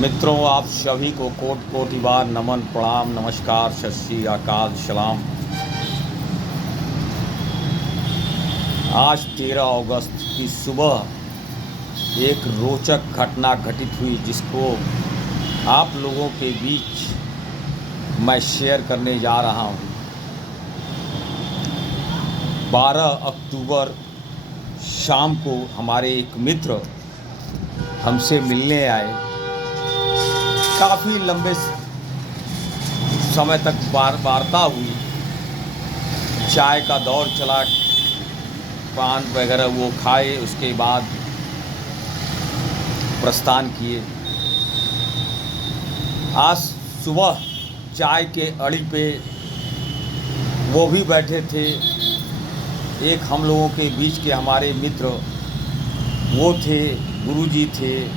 मित्रों, आप सभी को कोटि कोटि बार नमन, प्रणाम, नमस्कार, सत श्री अकाल, सलाम। आज 13 अगस्त की सुबह एक रोचक घटना घटित हुई जिसको आप लोगों के बीच मैं शेयर करने जा रहा हूँ। 12 अक्टूबर शाम को हमारे एक मित्र हमसे मिलने आए। काफ़ी लंबे समय तक वार्ता हुई, चाय का दौर चला, पान वगैरह वो खाए, उसके बाद प्रस्थान किए। आज सुबह चाय के अड़ी पे वो भी बैठे थे। एक हम लोगों के बीच के हमारे मित्र वो थे, गुरुजी थे।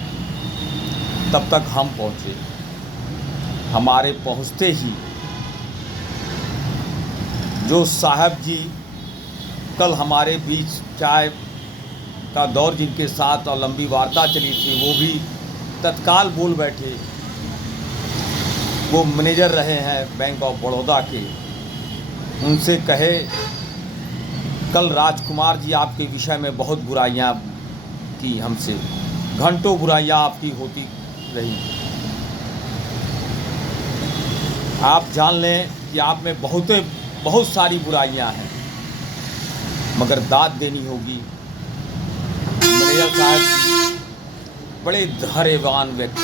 तब तक हम पहुँचे। हमारे पहुँचते ही जो साहब जी कल हमारे बीच चाय का दौर जिनके साथ और लंबी वार्ता चली थी, वो भी तत्काल बोल बैठे। वो मैनेजर रहे हैं बैंक ऑफ बड़ौदा के। उनसे कहे, कल राजकुमार जी आपके विषय में बहुत बुराइयां की, हमसे घंटों बुराइयां आपकी होती रही। आप जान लें कि आप में बहुत सारी बुराइयां हैं, मगर दाद देनी होगी। मैनेजर साहब बड़े धैर्यवान व्यक्ति,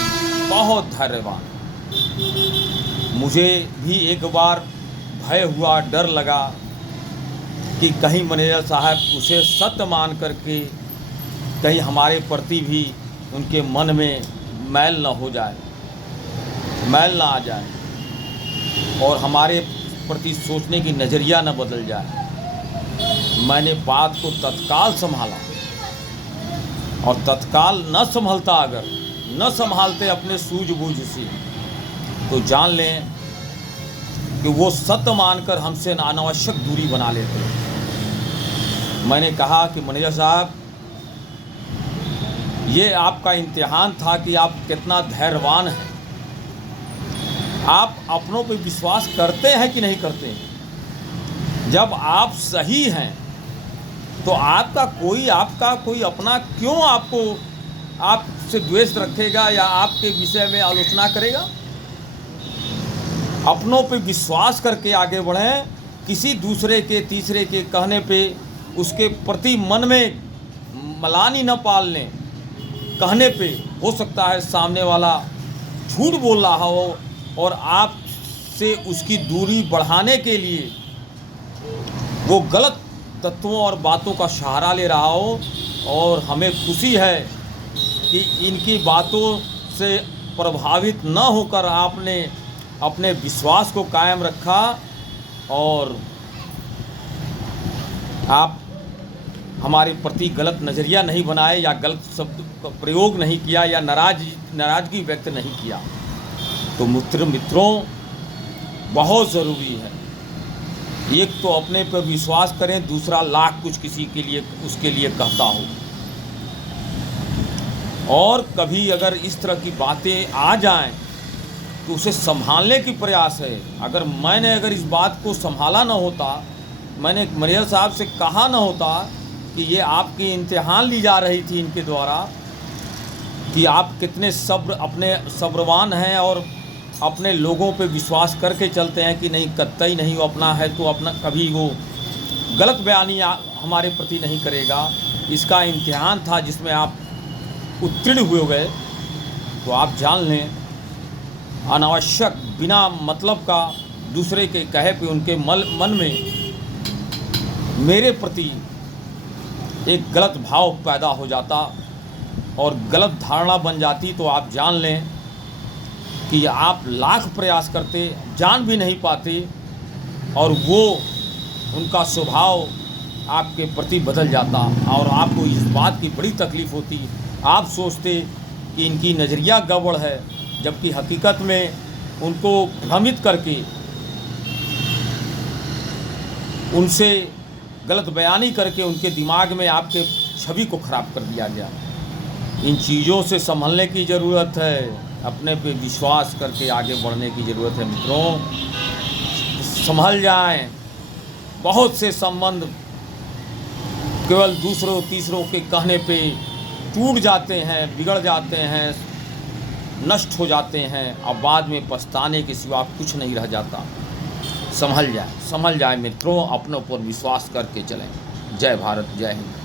बहुत धैर्यवान। मुझे भी एक बार भय हुआ, डर लगा कि कहीं मैनेजर साहब उसे सत्य मान करके कहीं हमारे प्रति भी उनके मन में मैल न हो जाए, मैल ना आ जाए और हमारे प्रति सोचने की नज़रिया न बदल जाए। मैंने बात को तत्काल संभाला, और तत्काल न संभलता, अगर न संभालते अपने सूझबूझ से, तो जान लें कि वो सत्य मानकर हमसे अनावश्यक दूरी बना लेते। मैंने कहा कि मैनेजर साहब, ये आपका इम्तिहान था कि आप कितना धैर्यवान हैं। आप अपनों पे विश्वास करते हैं कि नहीं करते हैं? जब आप सही हैं तो आपका कोई अपना क्यों आपसे द्वेष रखेगा या आपके विषय में आलोचना करेगा? अपनों पे विश्वास करके आगे बढ़ें। किसी दूसरे के, तीसरे के कहने पे उसके प्रति मन में मलानी न पाल लें। कहने पे हो सकता है सामने वाला झूठ बोल रहा हो और आपसे उसकी दूरी बढ़ाने के लिए वो गलत तत्वों और बातों का सहारा ले रहा हो। और हमें खुशी है कि इनकी बातों से प्रभावित न होकर आपने अपने विश्वास को कायम रखा और आप हमारे प्रति गलत नज़रिया नहीं बनाए या गलत शब्द का प्रयोग नहीं किया या नाराज़गी व्यक्त नहीं किया। तो मित्रों, बहुत ज़रूरी है, एक तो अपने पर विश्वास करें, दूसरा लाख कुछ किसी के लिए उसके लिए कहता हो। और कभी अगर इस तरह की बातें आ जाएं तो उसे संभालने की प्रयास है। अगर इस बात को संभाला न होता, मैंने मैनेजर साहब से कहा न होता कि ये आपकी इम्तिहान ली जा रही थी इनके द्वारा कि आप कितने सब्रवान हैं और अपने लोगों पे विश्वास करके चलते हैं कि नहीं, कतई नहीं वो अपना है तो अपना कभी वो गलत बयानी हमारे प्रति नहीं करेगा। इसका इम्तिहान था जिसमें आप उत्तीर्ण हुए गए। तो आप जान लें, अनावश्यक बिना मतलब का दूसरे के कहे पे उनके मन में मेरे प्रति एक गलत भाव पैदा हो जाता और गलत धारणा बन जाती। तो आप जान लें कि आप लाख प्रयास करते, जान भी नहीं पाते, और वो उनका स्वभाव आपके प्रति बदल जाता और आपको इस बात की बड़ी तकलीफ़ होती। आप सोचते कि इनकी नज़रिया गड़बड़ है, जबकि हकीकत में उनको भ्रमित करके उनसे गलत बयानी करके उनके दिमाग में आपके छवि को ख़राब कर दिया गया। इन चीज़ों से संभलने की ज़रूरत है। अपने पे विश्वास करके आगे बढ़ने की ज़रूरत है मित्रों। संभल जाएं। बहुत से संबंध केवल दूसरों तीसरों के कहने पे टूट जाते हैं, बिगड़ जाते हैं, नष्ट हो जाते हैं, अब बाद में पछताने के सिवा कुछ नहीं रह जाता। संभल जाए मित्रों, अपनों पर विश्वास करके चलें। जय भारत, जय हिंद।